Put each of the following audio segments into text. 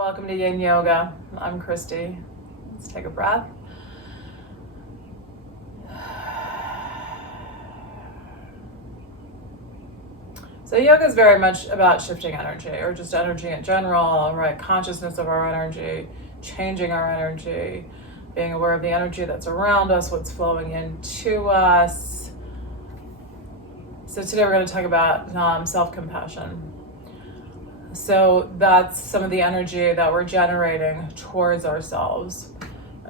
Welcome to Yin Yoga. I'm Christy. Let's take a breath. So yoga is very much about shifting energy, or just energy in general, right? Consciousness of our energy, changing our energy, being aware of the energy that's around us, what's flowing into us. So today we're going to talk about self-compassion. So that's some of the energy that we're generating towards ourselves,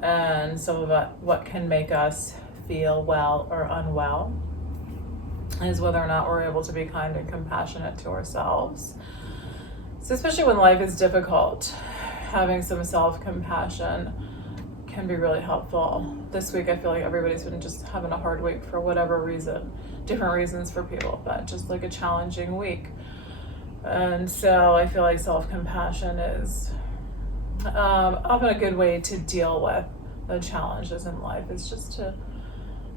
and some of it, what can make us feel well or unwell, is whether or not we're able to be kind and compassionate to ourselves. So especially when life is difficult, having some self-compassion can be really helpful. This week I feel like everybody's been just having a hard week for whatever reason, different reasons for people, but just like a challenging week. And so I feel like self-compassion is often a good way to deal with the challenges in life. It's just to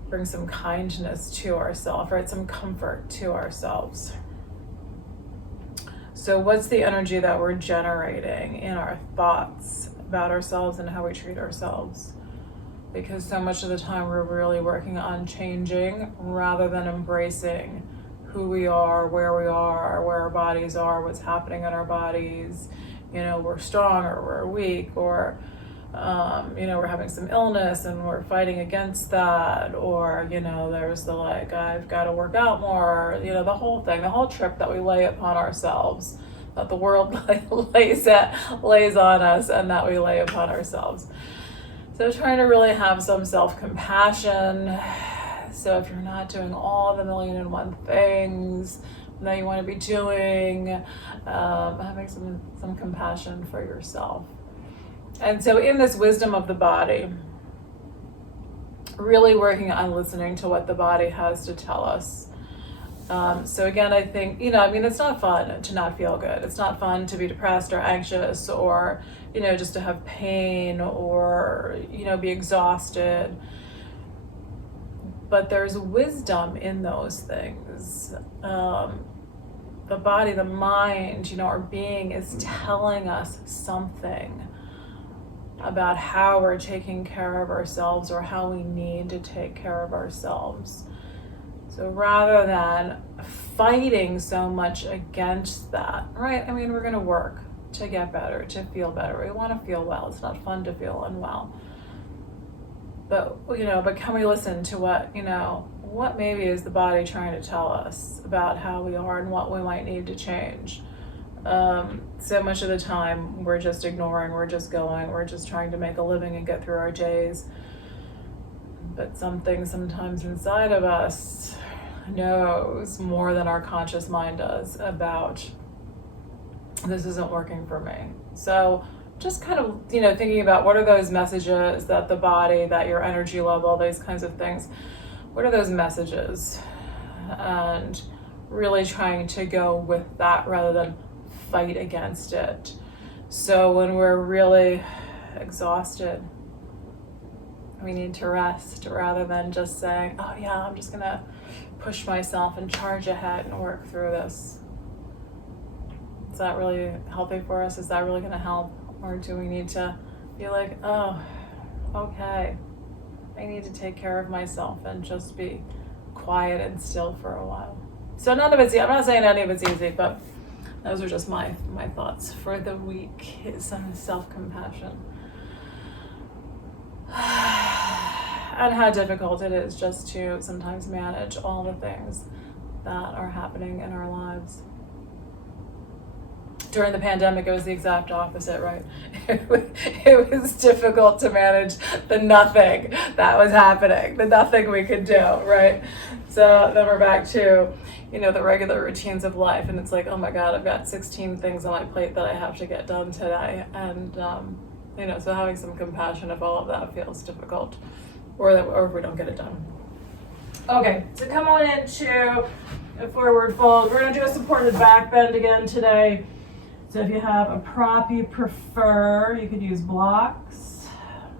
bring some kindness to ourselves, right? Some comfort to ourselves. So what's the energy that we're generating in our thoughts about ourselves and how we treat ourselves? Because so much of the time we're really working on changing rather than embracing who we are, where our bodies are, what's happening in our bodies. You know, we're strong or we're weak, or we're having some illness and we're fighting against that, or there's the I've got to work out more, the whole thing, the whole trip that we lay upon ourselves, that the world lays on us and that we lay upon ourselves. So trying to really have some self-compassion. So if you're not doing all the 1,000,001 things that you want to be doing, having some compassion for yourself. And so in this wisdom of the body, really working on listening to what the body has to tell us. So again, I think, it's not fun to not feel good. It's not fun to be depressed or anxious, or, just to have pain, or, be exhausted. But there's wisdom in those things. The body, the mind, our being is telling us something about how we're taking care of ourselves, or how we need to take care of ourselves. So rather than fighting so much against that, right? We're going to work to get better, to feel better. We want to feel well. It's not fun to feel unwell. But can we listen to what maybe is the body trying to tell us about how we are and what we might need to change? So much of the time we're just ignoring, we're just going, we're just trying to make a living and get through our days. But something sometimes inside of us knows more than our conscious mind does about, this isn't working for me. So just kind of, thinking about what are those messages that the body, that your energy level, those kinds of things, what are those messages? And really trying to go with that rather than fight against it. So when we're really exhausted, we need to rest rather than just saying, oh yeah, I'm just gonna push myself and charge ahead and work through this. Is that really healthy for us? Is that really gonna help? Or do we need to be like, oh, okay, I need to take care of myself and just be quiet and still for a while? So none of it's, I'm not saying any of it's easy, but those are just my thoughts for the week, is some self-compassion. And how difficult it is just to sometimes manage all the things that are happening in our lives. During the pandemic, it was the exact opposite, right? It was difficult to manage the nothing that was happening, the nothing we could do, right? So then we're back to, the regular routines of life, and it's like, oh my God, I've got 16 things on my plate that I have to get done today. And, so having some compassion if all of that feels difficult, or if we don't get it done. Okay, so come on into a forward fold. We're gonna do a supported back bend again today. So if you have a prop you prefer, you could use blocks.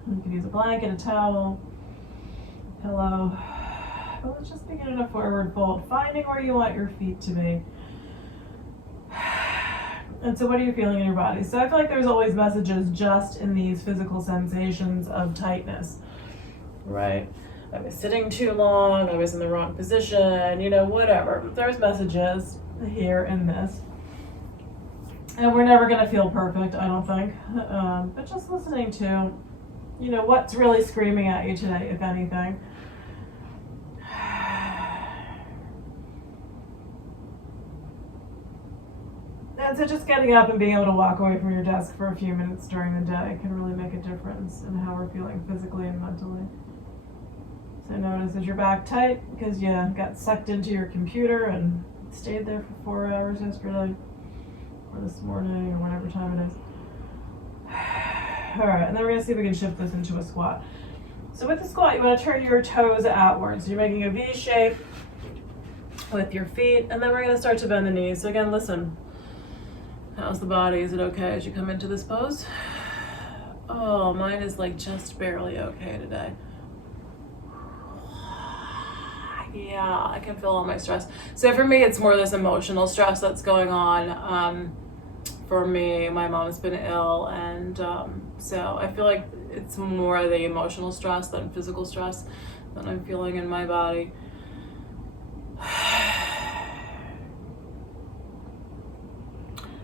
You could use a blanket, a towel, a pillow. But let's just begin in a forward fold, finding where you want your feet to be. And so what are you feeling in your body? So I feel like there's always messages just in these physical sensations of tightness, right? I was sitting too long, I was in the wrong position, whatever. There's messages here in this. And we're never going to feel perfect, I don't think. But just listening to, what's really screaming at you today, if anything. And so just getting up and being able to walk away from your desk for a few minutes during the day can really make a difference in how we're feeling physically and mentally. So notice, is your back tight because you got sucked into your computer and stayed there for 4 hours yesterday or this morning or whatever time it is? All right, and then we're going to see if we can shift this into a squat. So with the squat, you want to turn your toes outwards. You're making a V shape with your feet, and then we're going to start to bend the knees. So again, listen. How's the body? Is it okay as you come into this pose? Oh, mine is like just barely okay today. Yeah, I can feel all my stress. So for me, it's more this emotional stress that's going on. For me, my mom's been ill, and so I feel like it's more the emotional stress than physical stress that I'm feeling in my body.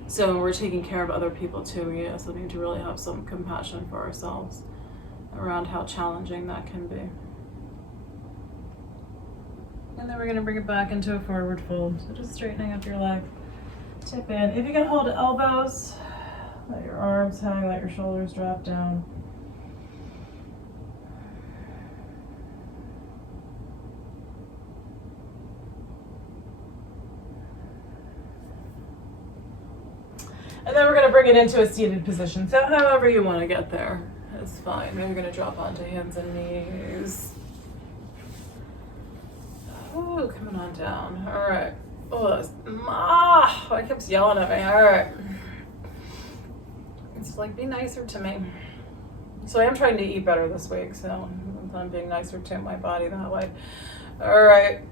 So we're taking care of other people too, so we need to really have some compassion for ourselves around how challenging that can be. And then we're going to bring it back into a forward fold. So just straightening up your leg. Tip in. If you can hold elbows, let your arms hang, let your shoulders drop down. And then we're going to bring it into a seated position. So however you want to get there is fine. Then we're going to drop onto hands and knees. Oh, coming on down. All right. Oh, it keeps yelling at me. All right. It's like, be nicer to me. So I am trying to eat better this week, so I'm being nicer to my body that way. All right.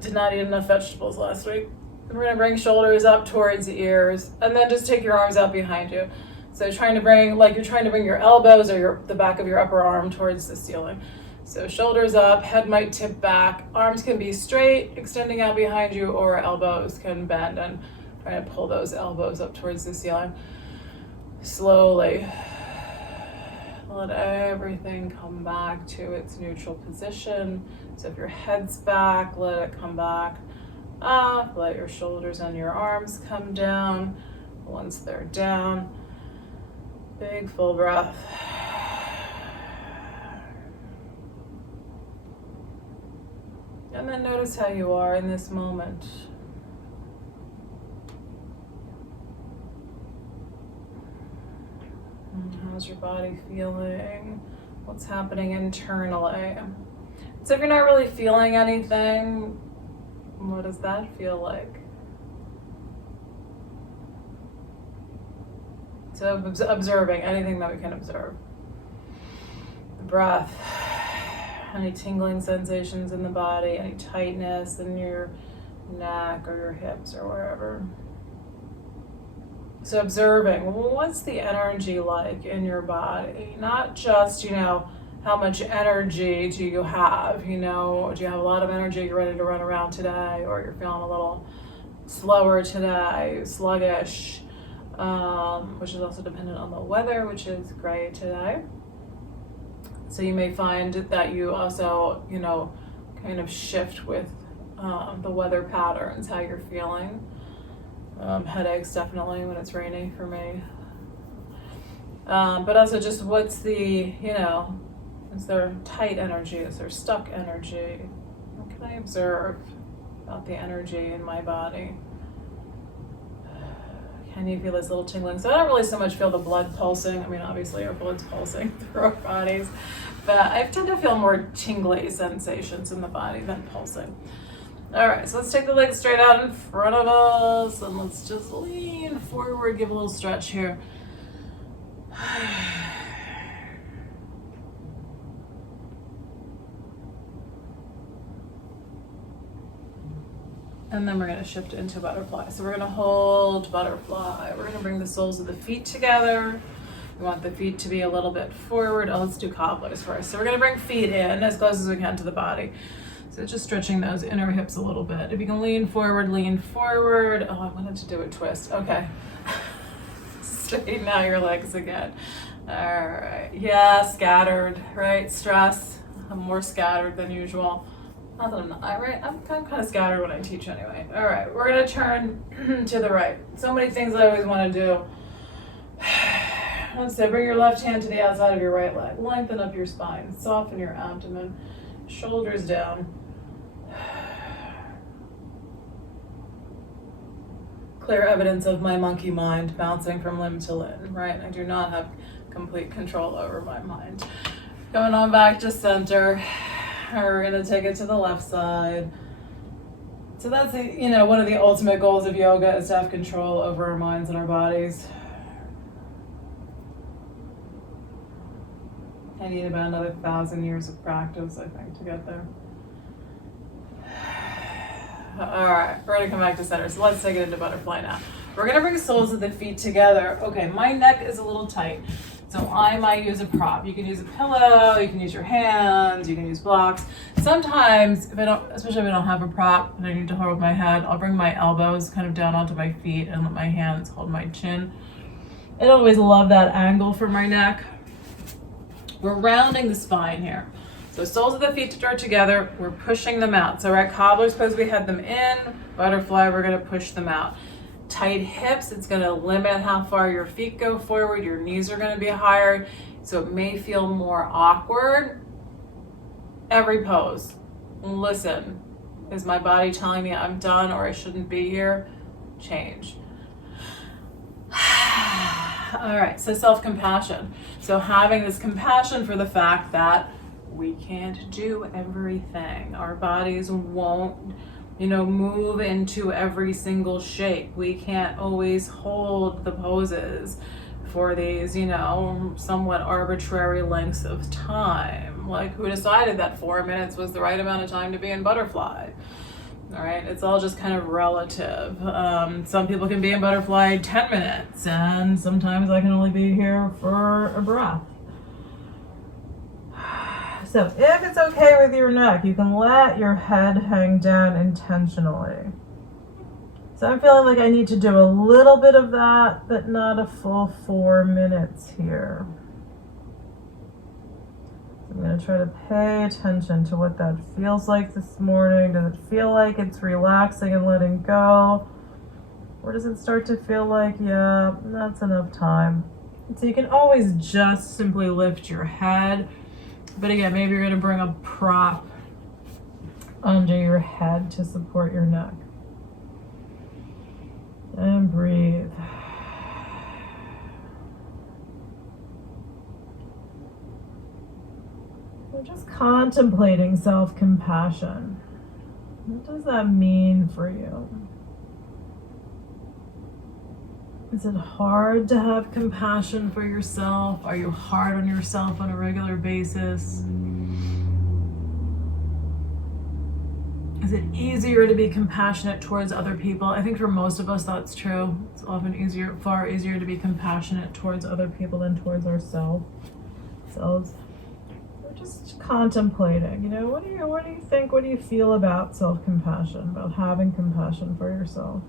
Did not eat enough vegetables last week. We're going to bring shoulders up towards the ears, and then just take your arms out behind you. So you're trying to bring your elbows or the back of your upper arm towards the ceiling. So shoulders up, head might tip back, arms can be straight, extending out behind you, or elbows can bend, and trying to pull those elbows up towards the ceiling. Slowly let everything come back to its neutral position. So if your head's back, let it come back up. Let your shoulders and your arms come down. Once they're down, big full breath. And then notice how you are in this moment. And how's your body feeling? What's happening internally? So if you're not really feeling anything, what does that feel like? So observing anything that we can observe. The breath, any tingling sensations in the body, any tightness in your neck or your hips or wherever. So observing, what's the energy like in your body? Not just, how much energy do you have? Do you have a lot of energy, you're ready to run around today, or you're feeling a little slower today, sluggish, which is also dependent on the weather, which is gray today. So you may find that you also, kind of shift with the weather patterns, how you're feeling. Headaches definitely when it's rainy for me. But also just what's the, is there tight energy? Is there stuck energy? What can I observe about the energy in my body? Can you feel this little tingling? So I don't really so much feel the blood pulsing. Obviously our blood's pulsing through our bodies, but I tend to feel more tingly sensations in the body than pulsing. All right, so let's take the legs straight out in front of us, and let's just lean forward, give a little stretch here. And then we're going to shift into butterfly. So we're going to hold butterfly. We're going to bring the soles of the feet together. We want the feet to be a little bit forward. Oh, let's do cobblers first. So we're going to bring feet in as close as we can to the body. So just stretching those inner hips a little bit. If you can lean forward, lean forward. Oh, I wanted to do a twist. Okay. Straighten out your legs again. All right. Yeah, scattered, right? Stress. I'm more scattered than usual. Not that I'm not, right? I'm kind of scattered when I teach anyway. All right, we're gonna turn to the right. So many things I always wanna do. Let's say, bring your left hand to the outside of your right leg. Lengthen up your spine, soften your abdomen, shoulders down. Clear evidence of my monkey mind bouncing from limb to limb, right? I do not have complete control over my mind. Going on back to center. We're gonna take it to the left side. So that's one of the ultimate goals of yoga is to have control over our minds and our bodies. I need about another 1,000 years of practice, I think, to get there. All right, we're gonna come back to center. So let's take it into butterfly now. We're gonna bring soles of the feet together. Okay, my neck is a little tight. So I might use a prop. You can use a pillow, you can use your hands, you can use blocks. Sometimes, especially if I don't have a prop and I need to hold my head, I'll bring my elbows kind of down onto my feet and let my hands hold my chin. I always love that angle for my neck. We're rounding the spine here. So soles of the feet are together, we're pushing them out. So right, cobbler's pose, we had them in. Butterfly, we're gonna push them out. Tight hips, it's going to limit how far your feet go forward. Your knees are going to be higher, so it may feel more awkward. Every pose. Listen, is my body telling me I'm done or I shouldn't be here? Change. All right, so self-compassion. So having this compassion for the fact that we can't do everything. Our bodies won't move into every single shape. We can't always hold the poses for these, somewhat arbitrary lengths of time. Like, who decided that 4 minutes was the right amount of time to be in butterfly? All right, it's all just kind of relative. Some people can be in butterfly 10 minutes, and sometimes I can only be here for a breath. So if it's okay with your neck, you can let your head hang down intentionally. So I'm feeling like I need to do a little bit of that, but not a full 4 minutes here. So I'm going to try to pay attention to what that feels like this morning. Does it feel like it's relaxing and letting go? Or does it start to feel like, yeah, that's enough time? So you can always just simply lift your head. But again, maybe you're going to bring a prop under your head to support your neck. And breathe. We're just contemplating self-compassion. What does that mean for you? Is it hard to have compassion for yourself? Are you hard on yourself on a regular basis? Is it easier to be compassionate towards other people? I think for most of us that's true. It's often far easier to be compassionate towards other people than towards ourselves. We're just contemplating, what do you think, what do you feel about self-compassion, about having compassion for yourself?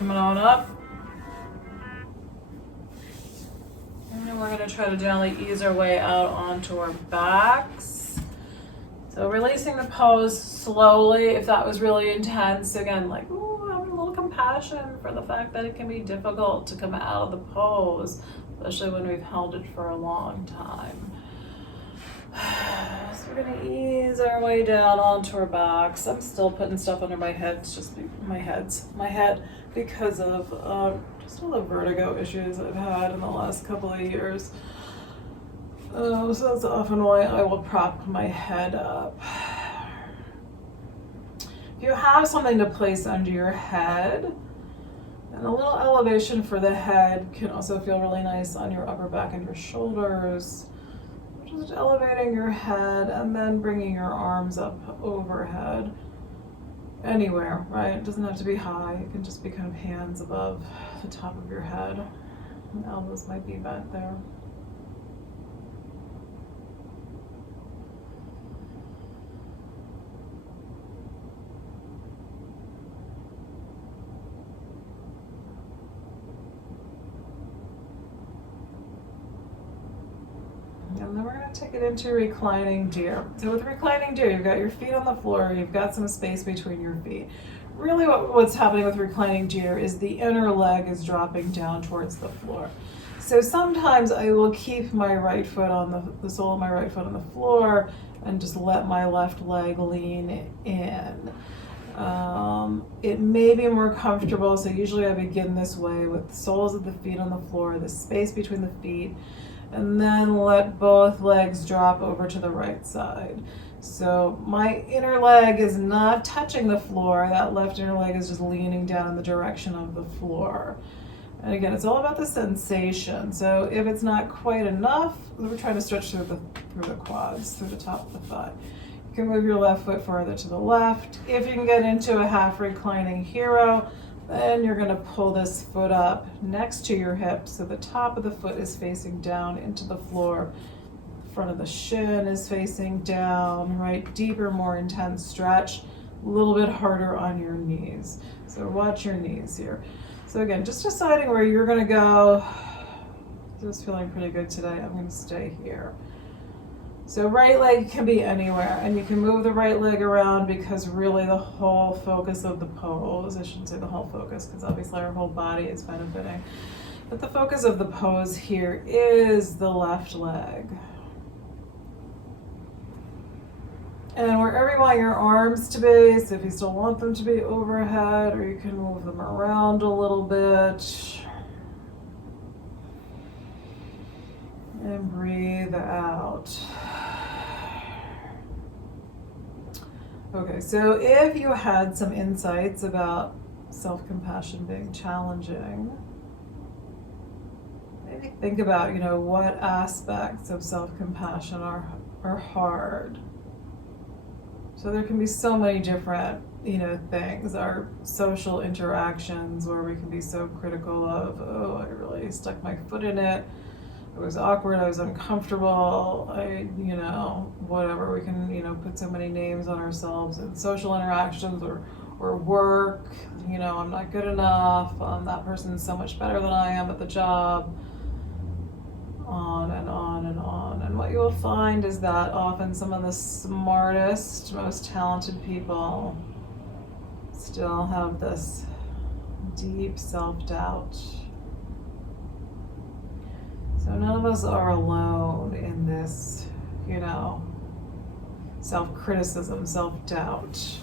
Coming on up. And then we're going to try to gently ease our way out onto our backs. So releasing the pose slowly if that was really intense. Again, like, ooh, having a little compassion for the fact that it can be difficult to come out of the pose, especially when we've held it for a long time. So we're going to ease our way down onto our backs. I'm still putting stuff under my head. It's just my head because of just all the vertigo issues I've had in the last couple of years. So that's often why I will prop my head up. If you have something to place under your head, and a little elevation for the head can also feel really nice on your upper back and your shoulders. Just elevating your head and then bringing your arms up overhead. Anywhere, right? It doesn't have to be high. It can just be kind of hands above the top of your head. And elbows might be bent there. And then we're going to take it into reclining deer. So with reclining deer, you've got your feet on the floor, you've got some space between your feet. Really what's happening with reclining deer is the inner leg is dropping down towards the floor. So sometimes I will keep my right foot on the sole of my right foot on the floor and just let my left leg lean in. It may be more comfortable, so usually I begin this way with the soles of the feet on the floor, the space between the feet, and then let both legs drop over to the right side. So my inner leg is not touching the floor. That left inner leg is just leaning down in the direction of the floor. And again, it's all about the sensation. So if it's not quite enough, we're trying to stretch through the quads, through the top of the thigh. You can move your left foot farther to the left. If you can get into a half reclining hero, then you're going to pull this foot up next to your hip so the top of the foot is facing down into the floor. The front of the shin is facing down, right? Deeper, more intense stretch, a little bit harder on your knees. So watch your knees here. So again, just deciding where you're going to go. Just feeling pretty good today. I'm going to stay here. So right leg can be anywhere, and you can move the right leg around because really the whole focus of the pose, I shouldn't say the whole focus because obviously our whole body is benefiting, but the focus of the pose here is the left leg. And wherever you want your arms to be, so if you still want them to be overhead, or you can move them around a little bit. And breathe out. Okay, so if you had some insights about self-compassion being challenging, maybe think about, what aspects of self-compassion are hard. So there can be so many different, things. Our social interactions where we can be so critical of, oh, I really stuck my foot in it. It was awkward, I was uncomfortable, whatever. We can, put so many names on ourselves in social interactions or work. I'm not good enough. That person's so much better than I am at the job. On and on and on. And what you will find is that often some of the smartest, most talented people still have this deep self-doubt. So none of us are alone in this, self-criticism, self-doubt.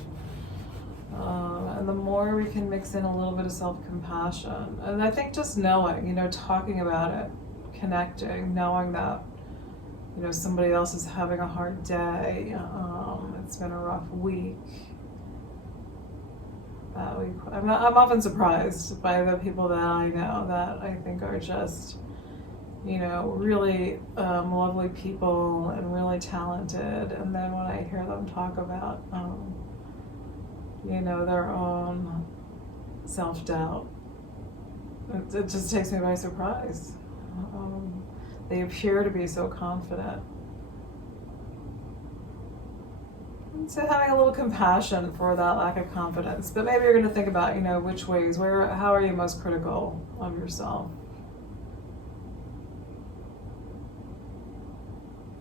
And the more we can mix in a little bit of self-compassion, and I think just knowing, talking about it, connecting, knowing that, somebody else is having a hard day, it's been a rough week. I'm often surprised by the people that I know that I think are just, really lovely people and really talented. And then when I hear them talk about, their own self-doubt, it just takes me by surprise. They appear to be so confident. So having a little compassion for that lack of confidence. But maybe you're going to think about, which ways, how are you most critical of yourself?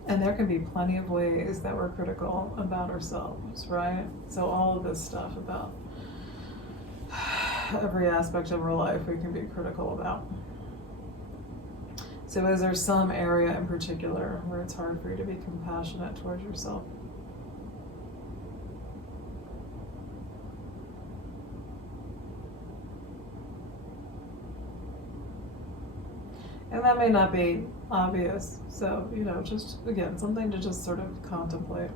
And there can be plenty of ways that we're critical about ourselves, right? So all of this stuff about every aspect of our life we can be critical about. So is there some area in particular where it's hard for you to be compassionate towards yourself? And that may not be obvious. So, just again, something to just sort of contemplate.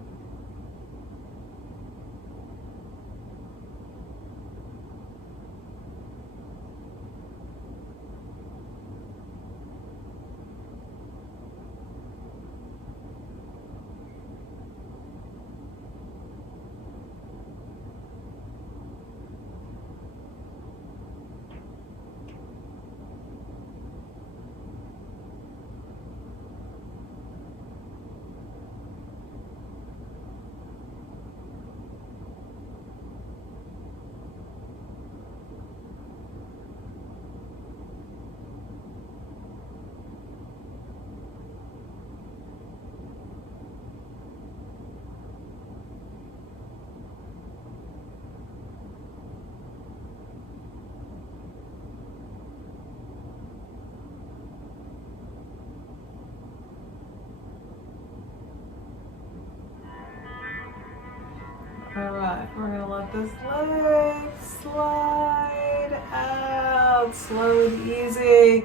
Alright, we're going to let this leg slide out, slow and easy.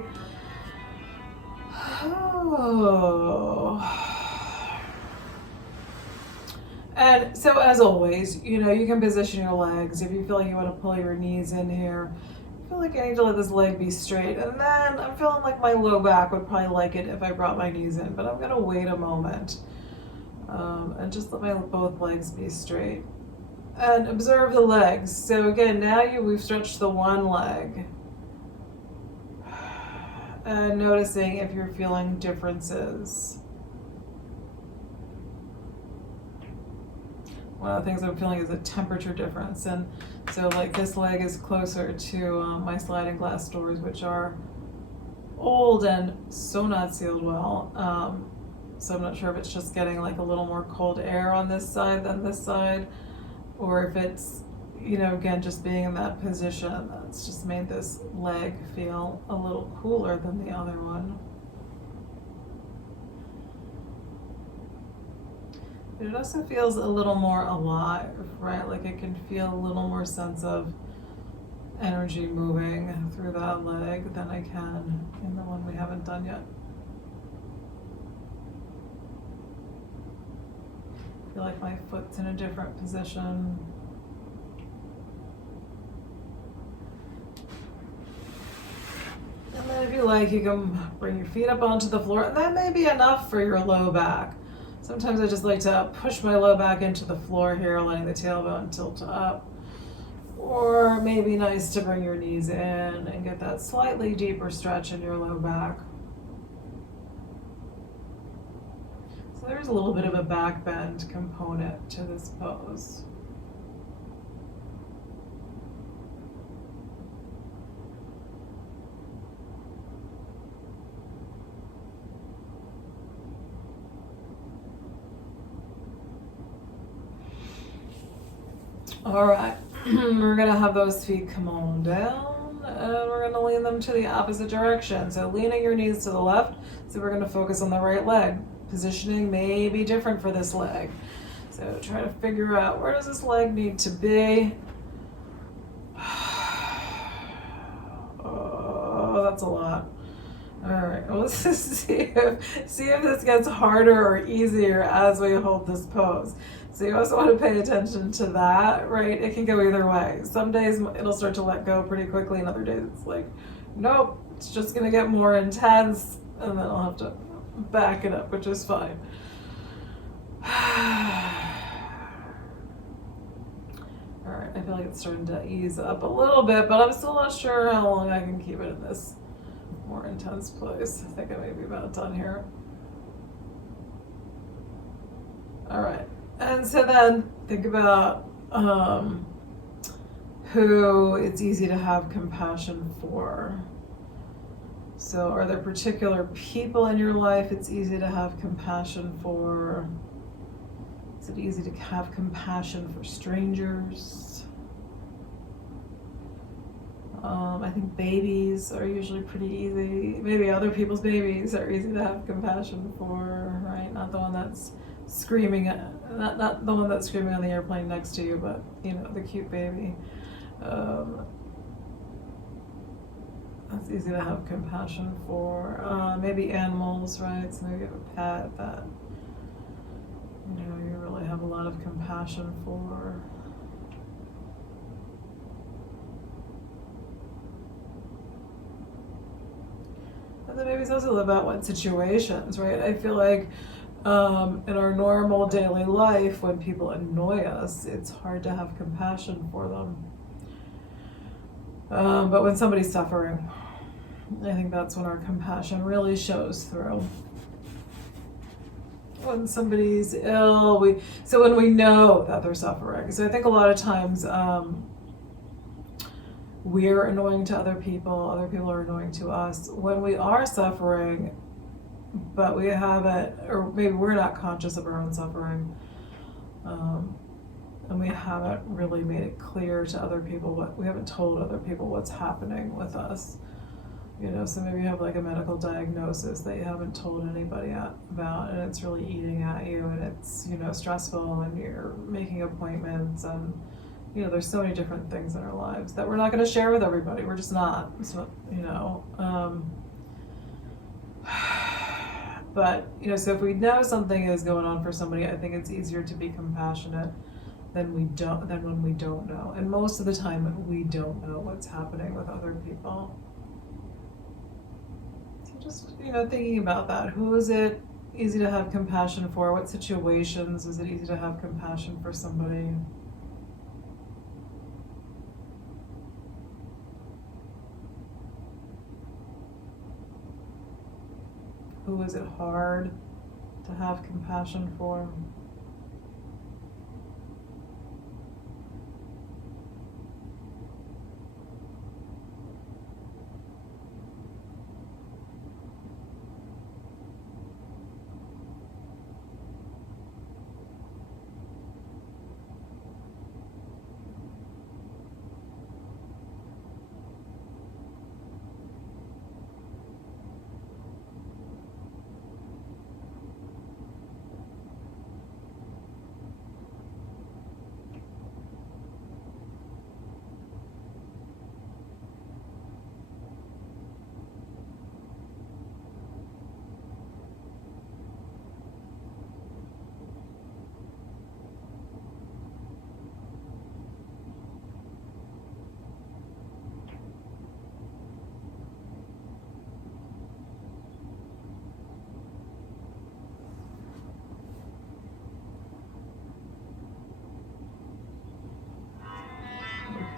Oh. And so as always, you can position your legs. If you feel like you want to pull your knees in here, I feel like I need to let this leg be straight. And then I'm feeling like my low back would probably like it if I brought my knees in, but I'm going to wait a moment and just let my both legs be straight. And observe the legs. So again, now we've stretched the one leg. And noticing if you're feeling differences. One of the things I'm feeling is a temperature difference. And so like this leg is closer to my sliding glass doors, which are old and so not sealed well. So I'm not sure if it's just getting like a little more cold air on this side than this side, or if it's, again, just being in that position that's just made this leg feel a little cooler than the other one. But it also feels a little more alive, right? Like it can feel a little more sense of energy moving through that leg than I can in the one we haven't done yet. I feel like my foot's in a different position. And then if you like, you can bring your feet up onto the floor, and that may be enough for your low back. Sometimes I just like to push my low back into the floor here, letting the tailbone tilt up. Or maybe nice to bring your knees in and get that slightly deeper stretch in your low back. So there's a little bit of a back bend component to this pose. All right, we're gonna have those feet come on down, and we're gonna lean them to the opposite direction. So leaning your knees to the left, so we're gonna focus on the right leg. Positioning may be different for this leg. So try to figure out, where does this leg need to be? Oh, that's a lot. All right, well, let's just see if this gets harder or easier as we hold this pose. So you also want to pay attention to that, right? It can go either way. Some days it'll start to let go pretty quickly, and other days it's like, nope, it's just gonna get more intense, and then I'll have to back it up, which is fine. All right, I feel like it's starting to ease up a little bit, but I'm still not sure how long I can keep it in this more intense place. I think I may be about done here. All right. And so then think about who it's easy to have compassion for. So are there particular people in your life it's easy to have compassion for? Is it easy to have compassion for strangers? I think babies are usually pretty easy. Maybe other people's babies are easy to have compassion for, right? Not the one that's screaming, not the one that's screaming on the airplane next to you, but the cute baby. That's easy to have compassion for. Maybe animals, right? So maybe you have a pet that you really have a lot of compassion for. And then maybe it's also about what situations, right? I feel like in our normal daily life, when people annoy us, it's hard to have compassion for them. But when somebody's suffering, I think that's when our compassion really shows through. When somebody's ill, when we know that they're suffering. So I think a lot of times we're annoying to other people are annoying to us when we are suffering, but we haven't, or maybe we're not conscious of our own suffering, and we haven't really made it clear to other people we haven't told other people what's happening with us. So maybe you have like a medical diagnosis that you haven't told anybody about, and it's really eating at you, and it's stressful, and you're making appointments, and there's so many different things in our lives that we're not going to share with everybody. We're just not. So, but so if we know something is going on for somebody, I think it's easier to be compassionate than when we don't know. And most of the time, we don't know what's happening with other people. So just thinking about that. Who is it easy to have compassion for? What situations is it easy to have compassion for somebody? Who is it hard to have compassion for?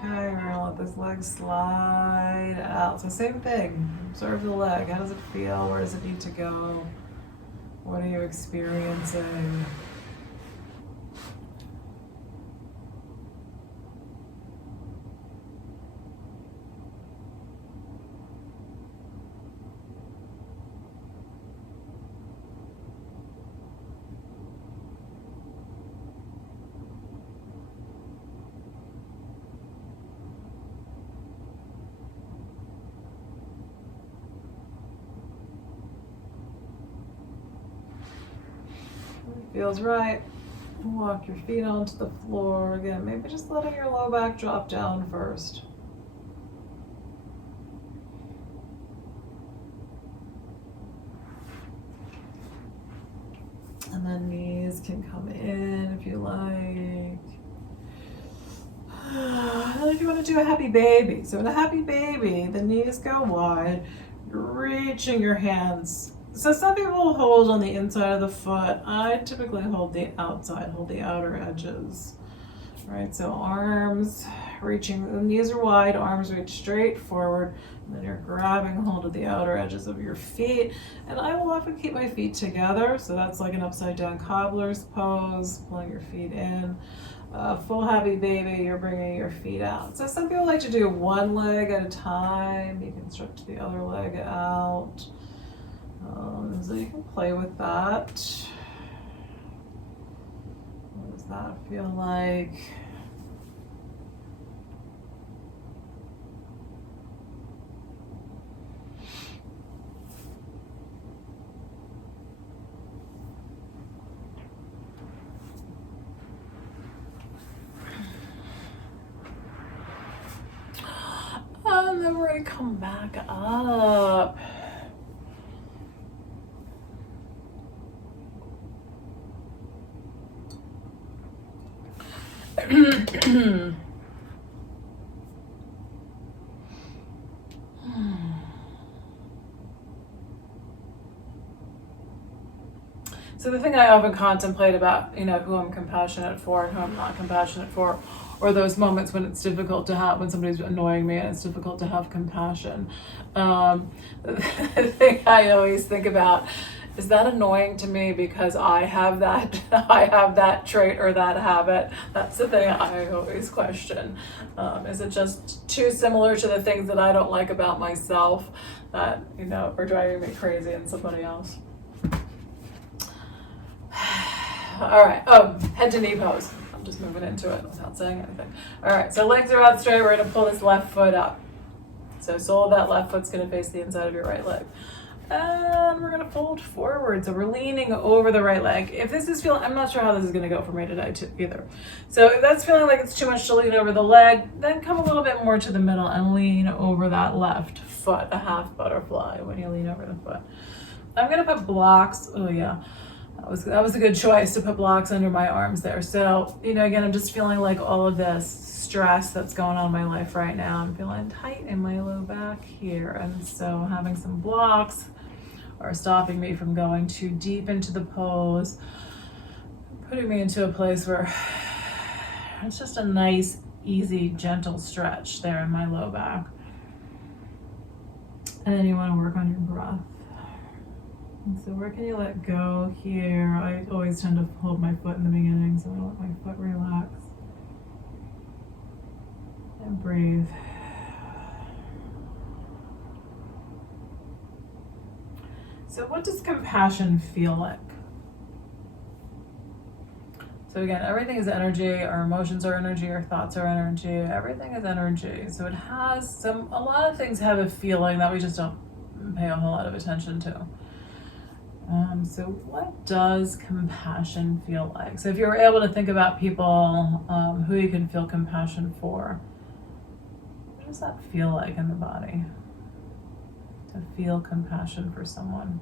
Okay, we're gonna let this leg slide out. So same thing, observe the leg. How does it feel? Where does it need to go? What are you experiencing? Feels right. Walk your feet onto the floor again. Maybe just letting your low back drop down first. And then knees can come in if you like. And then if you want to do a happy baby. So in a happy baby, the knees go wide. You're reaching your hands. So some people hold on the inside of the foot. I typically hold the outside, hold the outer edges. Right, so arms reaching, the knees are wide, arms reach straight forward, and then you're grabbing hold of the outer edges of your feet. And I will often keep my feet together, so that's like an upside down cobbler's pose, pulling your feet in. Full happy baby, you're bringing your feet out. So some people like to do one leg at a time. You can stretch the other leg out. So you can play with that. What does that feel like? And then we're going to come back up. So the thing I often contemplate about, who I'm compassionate for and who I'm not compassionate for, or those moments when it's difficult to have, when somebody's annoying me and it's difficult to have compassion. The thing I always think about, is that annoying to me because I have that trait or that habit? That's the thing I always question. Is it just too similar to the things that I don't like about myself that, are driving me crazy in somebody else? All right, head to knee pose. I'm just moving into it without saying anything. All right, so legs are out straight. We're gonna pull this left foot up. So sole of that left foot's gonna face the inside of your right leg. And we're gonna fold forward. So we're leaning over the right leg. If this is feeling, I'm not sure how this is gonna go for me today either. So if that's feeling like it's too much to lean over the leg, then come a little bit more to the middle and lean over that left foot, a half butterfly when you lean over the foot. I'm gonna put blocks, oh yeah. That was a good choice to put blocks under my arms there. So, again, I'm just feeling like all of this stress that's going on in my life right now. I'm feeling tight in my low back here. And so having some blocks are stopping me from going too deep into the pose, putting me into a place where it's just a nice, easy, gentle stretch there in my low back. And then you want to work on your breath. So where can you let go here? I always tend to hold my foot in the beginning, so I let my foot relax. And breathe. So what does compassion feel like? So again, everything is energy. Our emotions are energy, our thoughts are energy, everything is energy. So it has a lot of things have a feeling that we just don't pay a whole lot of attention to. So what does compassion feel like? So if you're able to think about people who you can feel compassion for, what does that feel like in the body? To feel compassion for someone.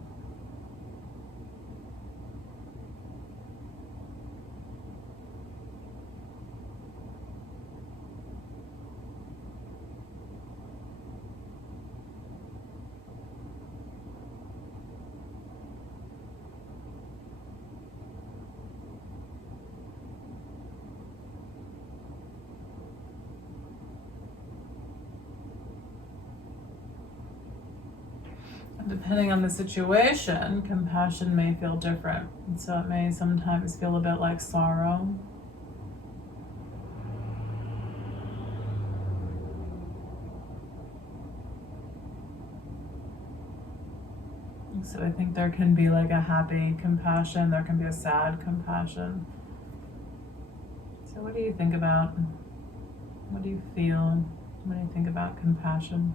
Depending on the situation, compassion may feel different. And so it may sometimes feel a bit like sorrow. So I think there can be like a happy compassion, there can be a sad compassion. So what do you think about? What do you feel when you think about compassion?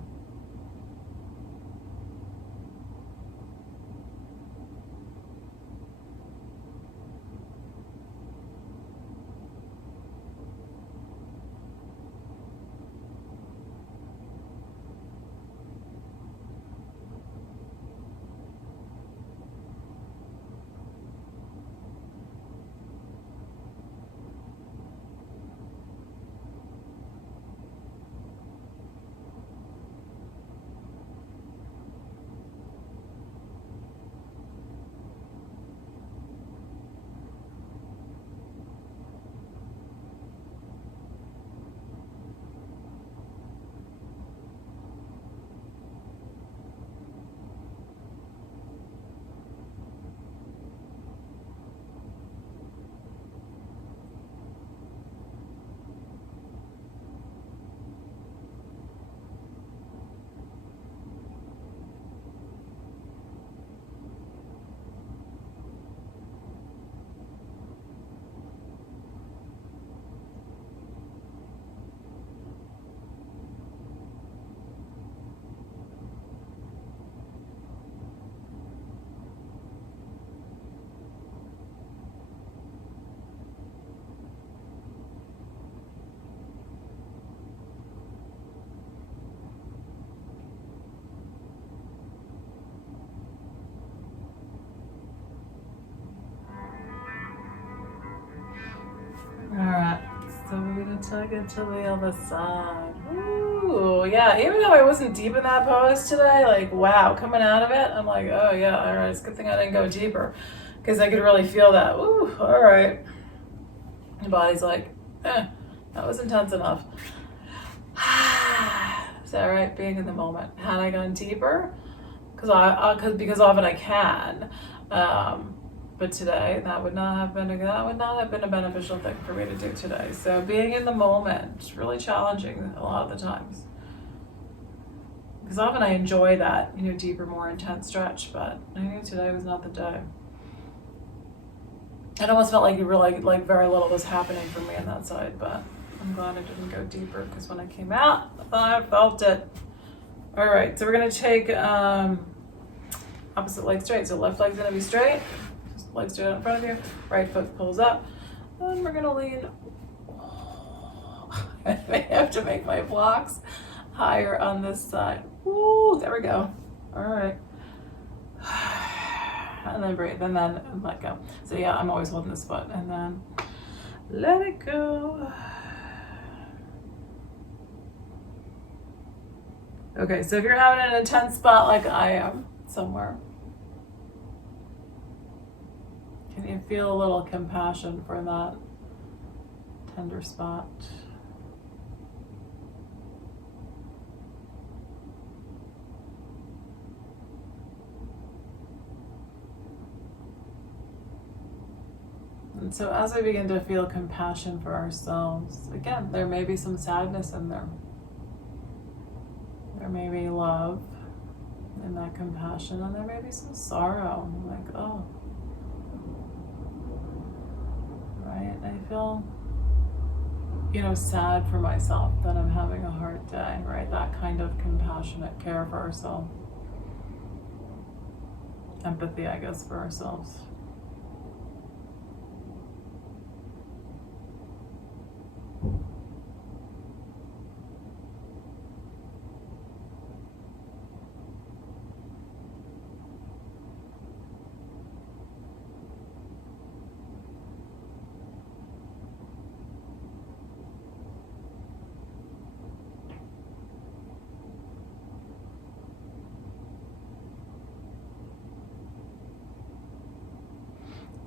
Tuck it to the other side. Ooh, yeah, even though I wasn't deep in that pose today, like, wow, coming out of it, I'm like, oh yeah, all right, it's a good thing I didn't go deeper, because I could really feel that. Ooh, all right. The body's like, that was intense enough. Is that right? Being in the moment. Had I gone deeper? Because often I can. But today, that would not have been a beneficial thing for me to do today. So being in the moment is really challenging a lot of the times. Because often I enjoy that, deeper, more intense stretch, but I knew today was not the day. It almost felt like like very little was happening for me on that side, but I'm glad I didn't go deeper, because when I came out, I felt it. All right, so we're gonna take opposite leg straight. So left leg's gonna be straight. Leg straight out in front of you. Right foot pulls up. And we're gonna lean. I may have to make my blocks higher on this side. Ooh, there we go. All right. And then breathe, and then let go. So yeah, I'm always holding this foot, and then let it go. Okay, so if you're having an intense spot like I am somewhere, can you feel a little compassion for that tender spot? And so as we begin to feel compassion for ourselves, again, there may be some sadness in there. There may be love in that compassion, and there may be some sorrow, like, oh, right? I feel, sad for myself that I'm having a hard day, right? That kind of compassionate care for ourselves. Empathy, I guess, for ourselves.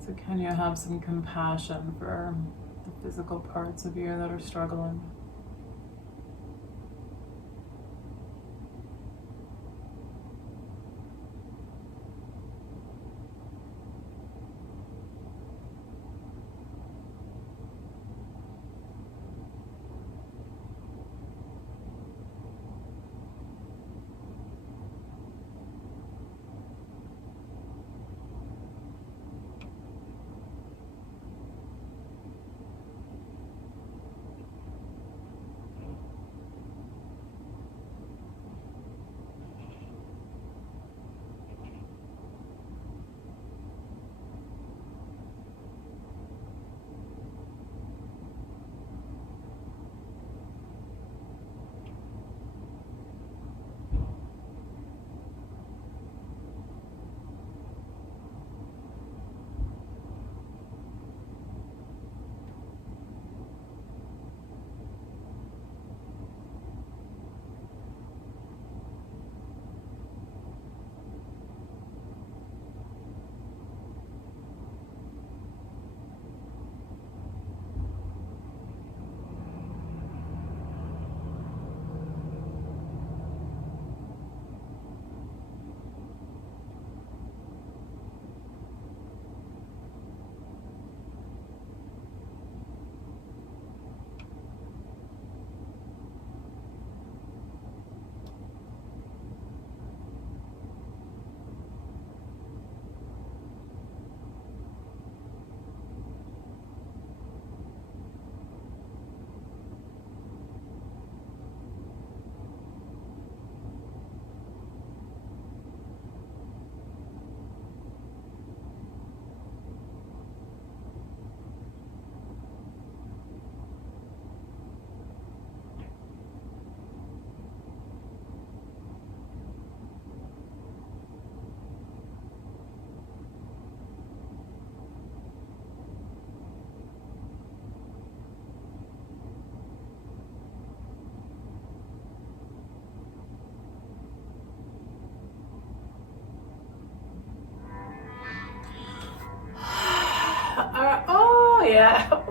So can you have some compassion for the physical parts of you that are struggling?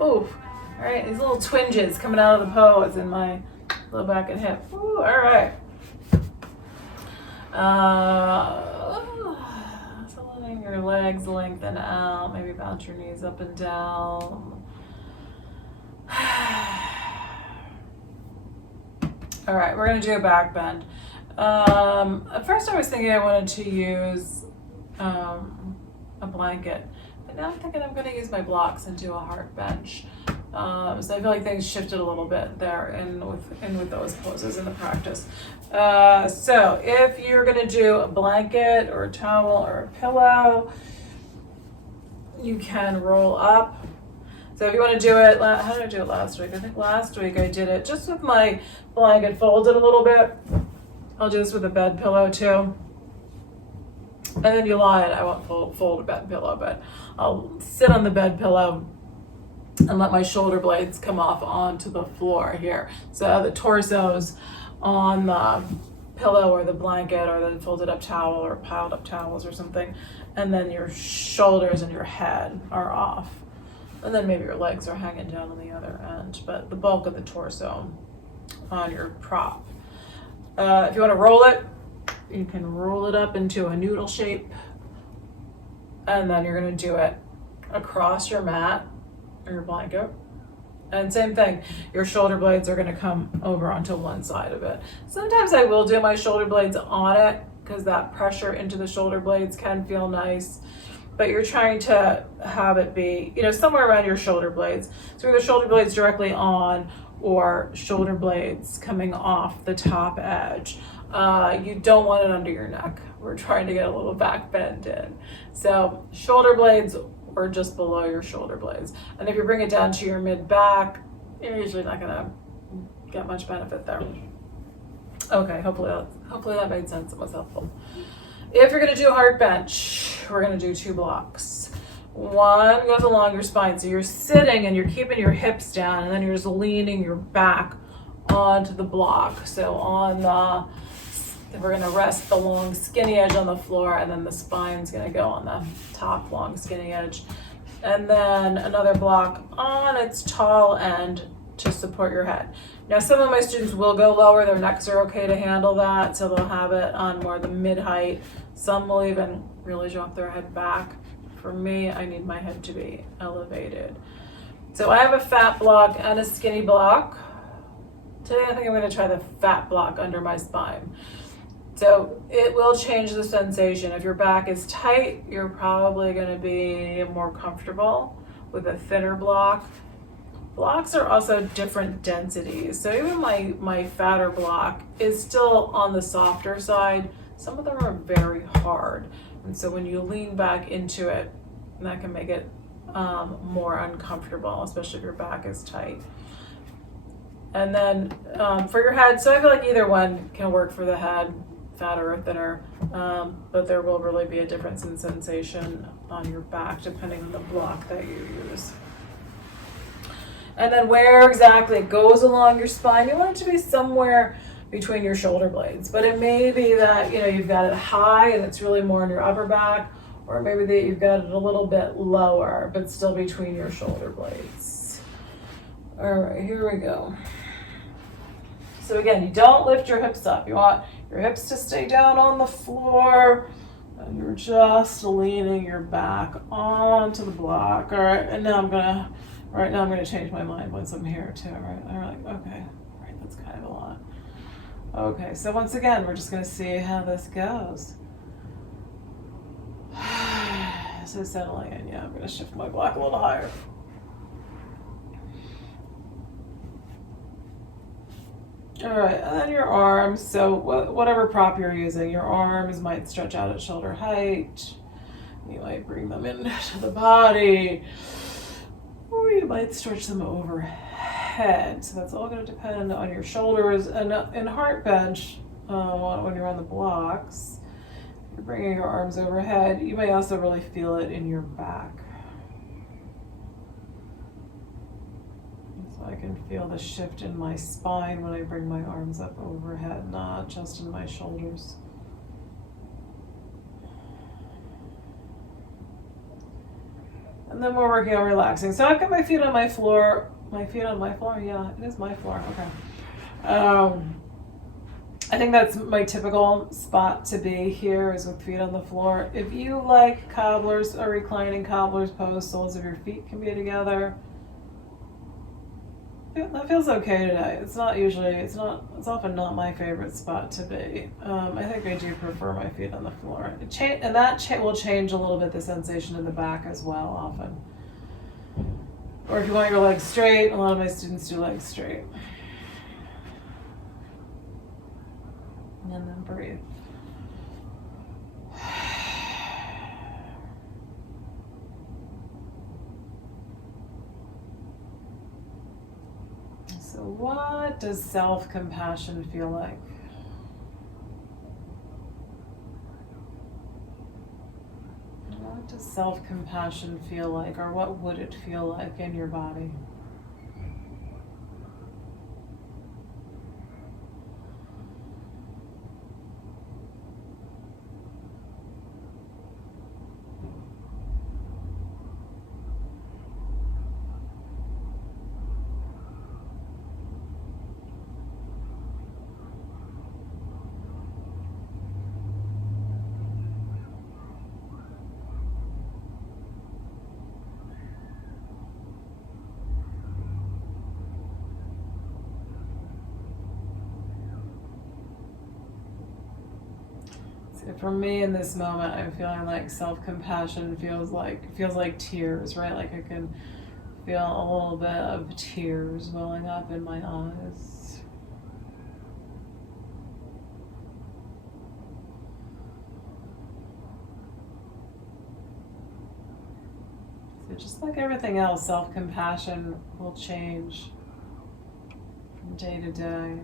Oof. All right, these little twinges coming out of the pose in my low back and hip. Ooh, all right. So letting your legs lengthen out. Maybe bounce your knees up and down. All right, we're gonna do a back bend. At first I was thinking I wanted to use a blanket, but now I'm thinking I'm gonna use my blocks and do a hard bench. So I feel like things shifted a little bit there in with those poses in the practice. So if you're gonna do a blanket or a towel or a pillow, you can roll up. So if you want to do it, how did I do it last week? I think last week I did it just with my blanket folded a little bit. I'll do this with a bed pillow too. And then you lie it. I won't fold a bed pillow, but I'll sit on the bed pillow and let my shoulder blades come off onto the floor here. So the torso's on the pillow or the blanket or the folded up towel or piled up towels or something. And then your shoulders and your head are off. And then maybe your legs are hanging down on the other end, but the bulk of the torso on your prop. If you want to roll it, you can roll it up into a noodle shape, and then you're going to do it across your mat or your blanket. And same thing, your shoulder blades are going to come over onto one side of it. Sometimes I will do my shoulder blades on it because that pressure into the shoulder blades can feel nice. But you're trying to have it be, somewhere around your shoulder blades. So either shoulder blades directly on or shoulder blades coming off the top edge. You don't want it under your neck. We're trying to get a little back bend in. So shoulder blades or just below your shoulder blades. And if you bring it down to your mid back, you're usually not gonna get much benefit there. Okay, hopefully that made sense and was helpful. If you're gonna do a hard bench, we're gonna do 2 blocks. One goes along your spine. So you're sitting and you're keeping your hips down, and then you're just leaning your back onto the block. So we're gonna rest the long skinny edge on the floor, and then the spine's gonna go on the top long skinny edge. And then another block on its tall end to support your head. Now, some of my students will go lower. Their necks are okay to handle that, so they'll have it on more the mid-height. Some will even really drop their head back. For me, I need my head to be elevated. So I have a fat block and a skinny block. Today, I think I'm gonna try the fat block under my spine. So it will change the sensation. If your back is tight, you're probably gonna be more comfortable with a thinner block. Blocks are also different densities. So even my fatter block is still on the softer side. Some of them are very hard. And so when you lean back into it, that can make it more uncomfortable, especially if your back is tight. And then for your head, so I feel like either one can work for the head, fatter or thinner, but there will really be a difference in sensation on your back depending on the block that you use. And then where exactly it goes along your spine, you want it to be somewhere between your shoulder blades. But it may be that you've got it high and it's really more in your upper back, or maybe that you've got it a little bit lower, but still between your shoulder blades. All right, here we go. So again, you don't lift your hips up. You want your hips to stay down on the floor, and you're just leaning your back onto the block. All right, and now I'm gonna change my mind once I'm here too, right? I'm like, okay, right, that's kind of a lot. Okay, so once again, we're just gonna see how this goes. So settling in, yeah, I'm gonna shift my block a little higher. All right, and then your arms, so whatever prop you're using, your arms might stretch out at shoulder height. You might bring them into the body, or you might stretch them overhead. So that's all going to depend on your shoulders. And in heart bench, when you're on the blocks, you're bringing your arms overhead. You may also really feel it in your back. So I can feel the shift in my spine when I bring my arms up overhead, not just in my shoulders. And then we're working on relaxing. So I've got my feet on my floor. My feet on my floor? Yeah, it is my floor. Okay. I think that's my typical spot to be here, is with feet on the floor. If you like cobblers or reclining cobblers pose, soles of your feet can be together. That feels okay today. It's often not my favorite spot to be. I think I do prefer my feet on the floor. And that will change a little bit the sensation in the back as well, often. Or if you want your legs straight, a lot of my students do legs straight. And then breathe. So what does self-compassion feel like? What does self-compassion feel like, or what would it feel like in your body? For me in this moment, I'm feeling like self-compassion feels like tears, right? Like I can feel a little bit of tears welling up in my eyes. So just like everything else, self-compassion will change from day to day.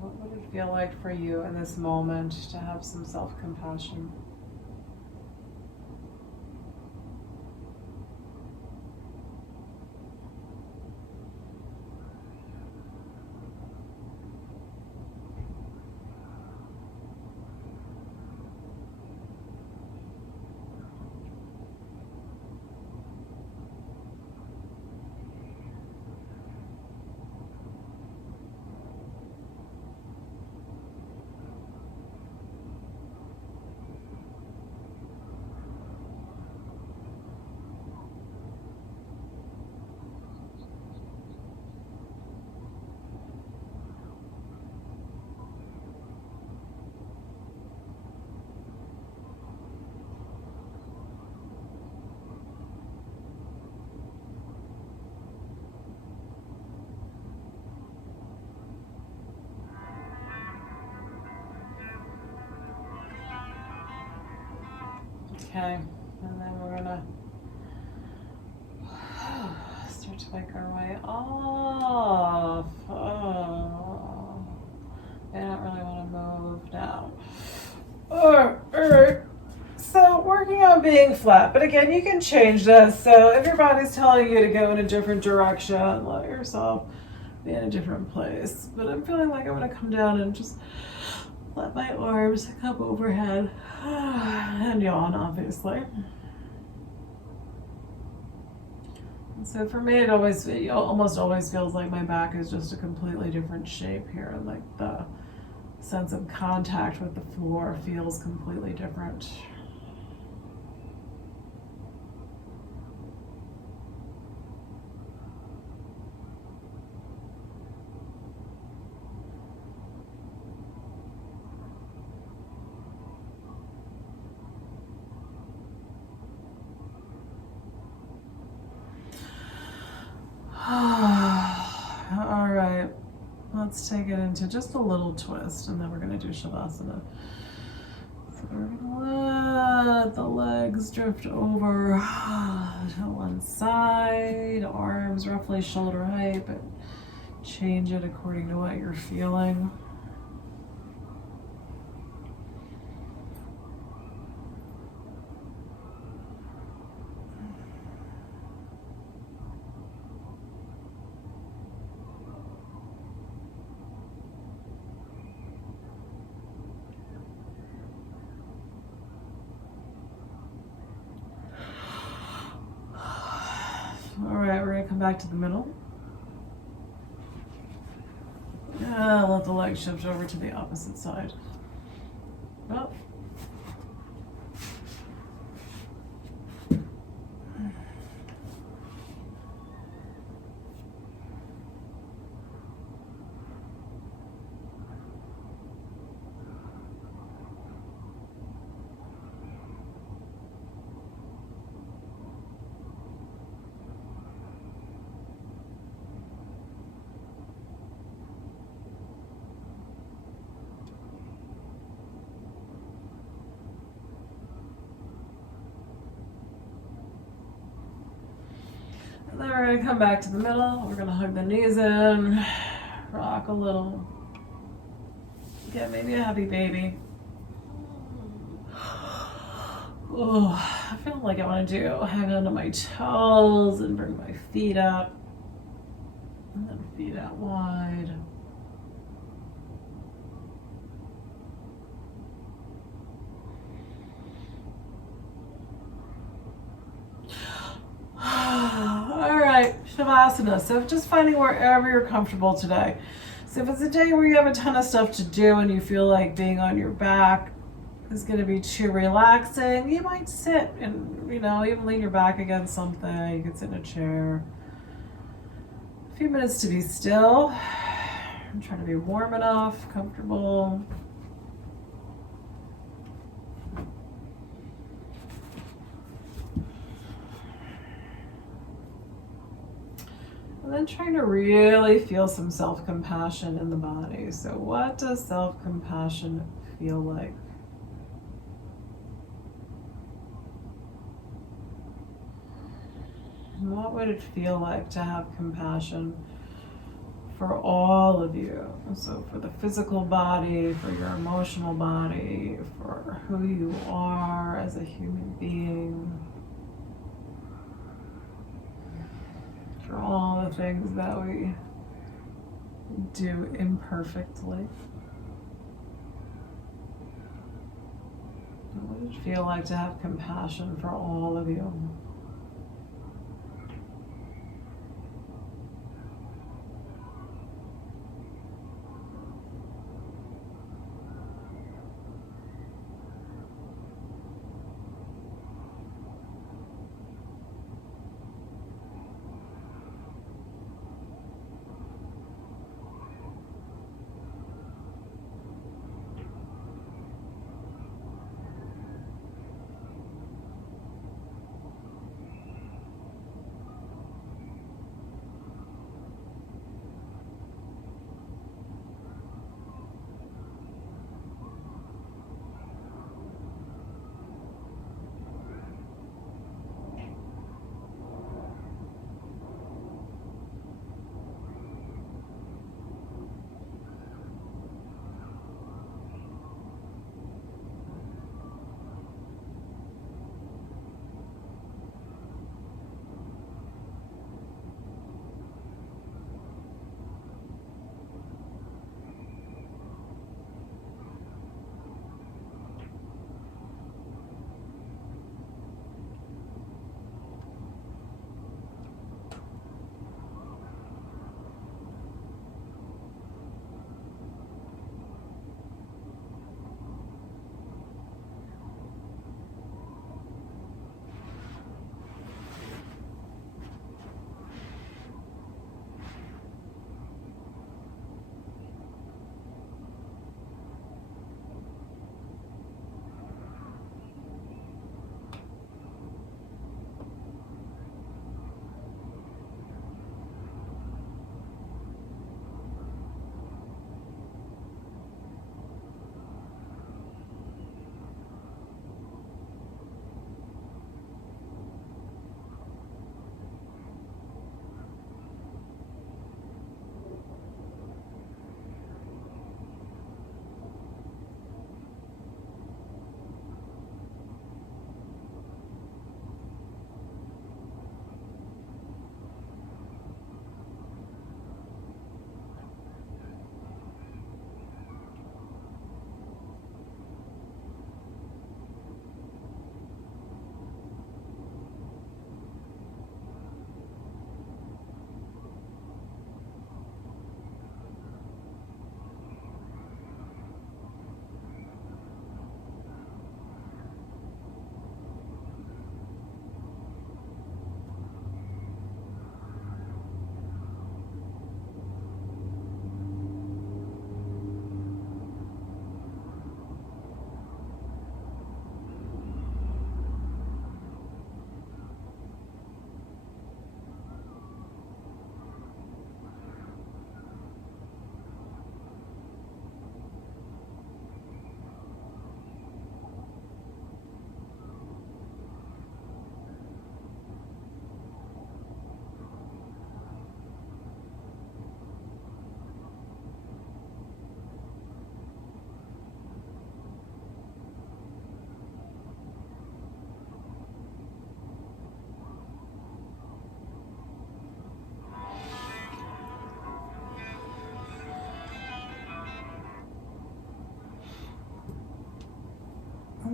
What would it feel like for you in this moment to have some self-compassion? Okay, and then we're gonna start to make our way off. Oh, I don't really want to move now. All right. So working on being flat, but again, you can change this. So if your body's telling you to go in a different direction, let yourself be in a different place. But I'm feeling like I'm gonna come down and just let my arms come overhead and yawn, obviously. And so for me, it almost always feels like my back is just a completely different shape here, and like the sense of contact with the floor feels completely different. All right, let's take it into just a little twist, and then we're going to do Shavasana. So we're going to let the legs drift over to one side, arms roughly shoulder height, but change it according to what you're feeling. to come back to the middle. Let the leg shift over to the opposite side. Up. And then we're going to come back to the middle. We're going to hug the knees in, rock a little. Get maybe a happy baby. Oh, I feel like I want to do hang onto my toes and bring my feet up. And then feet out wide. All right, Shavasana. So just finding wherever you're comfortable today. So if it's a day where you have a ton of stuff to do and you feel like being on your back is going to be too relaxing, you might sit and, even lean your back against something. You can sit in a chair. A few minutes to be still. I'm trying to be warm enough, comfortable. And then trying to really feel some self-compassion in the body. So what does self-compassion feel like? What would it feel like to have compassion for all of you? So for the physical body, for your emotional body, for who you are as a human being. For all the things that we do imperfectly. What would it feel like to have compassion for all of you?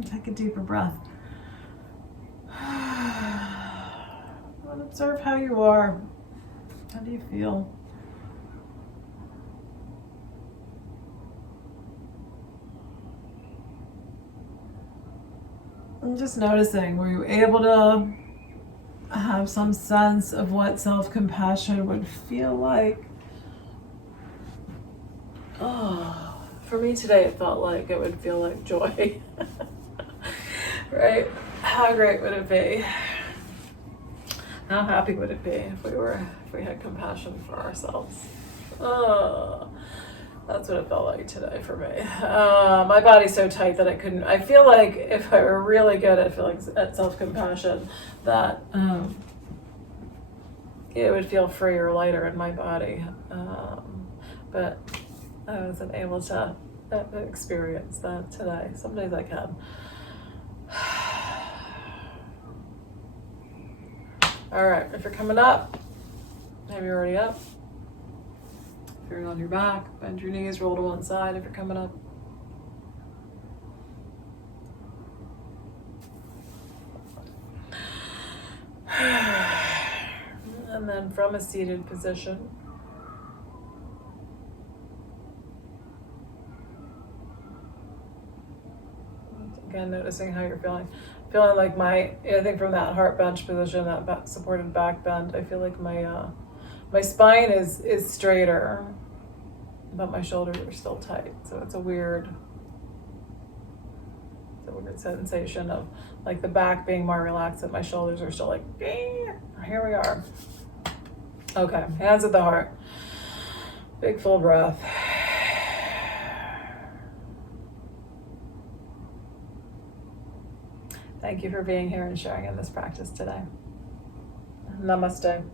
Take a deeper breath. And observe how you are. How do you feel? I'm just noticing, were you able to have some sense of what self-compassion would feel like? Oh, for me today, it felt like it would feel like joy. Right? How great would it be? How happy would it be if we had compassion for ourselves? Oh, that's what it felt like today for me. My body's so tight that I feel like if I were really good at self-compassion, that it would feel freer, lighter in my body. But I wasn't able to experience that today. Some days I can. All right, if you're coming up, maybe you're already up. If you're on your back, bend your knees, roll to one side if you're coming up. And then from a seated position, again, noticing how you're feeling. Feeling like I think from that heart bench position, that supported back bend, I feel like my spine is straighter, but my shoulders are still tight. So it's a weird sensation of like the back being more relaxed and my shoulders are still like, here we are. Okay, hands at the heart. Big full breath. Thank you for being here and sharing in this practice today. Namaste.